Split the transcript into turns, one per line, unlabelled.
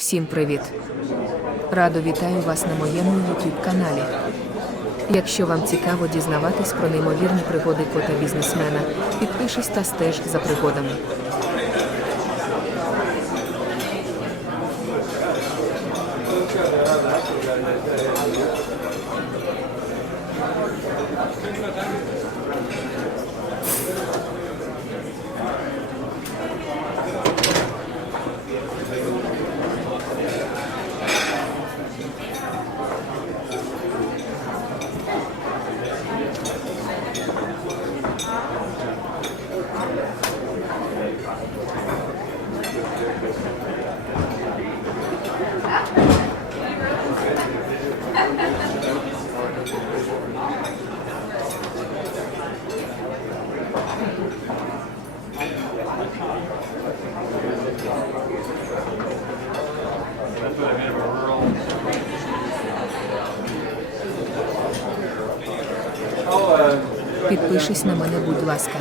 Всім привіт! Радо вітаю вас на моєму YouTube каналі. Якщо вам цікаво дізнаватись про неймовірні пригоди кота бізнесмена, підпишись та стеж за пригодами. Підпишись на мене, будь ласка.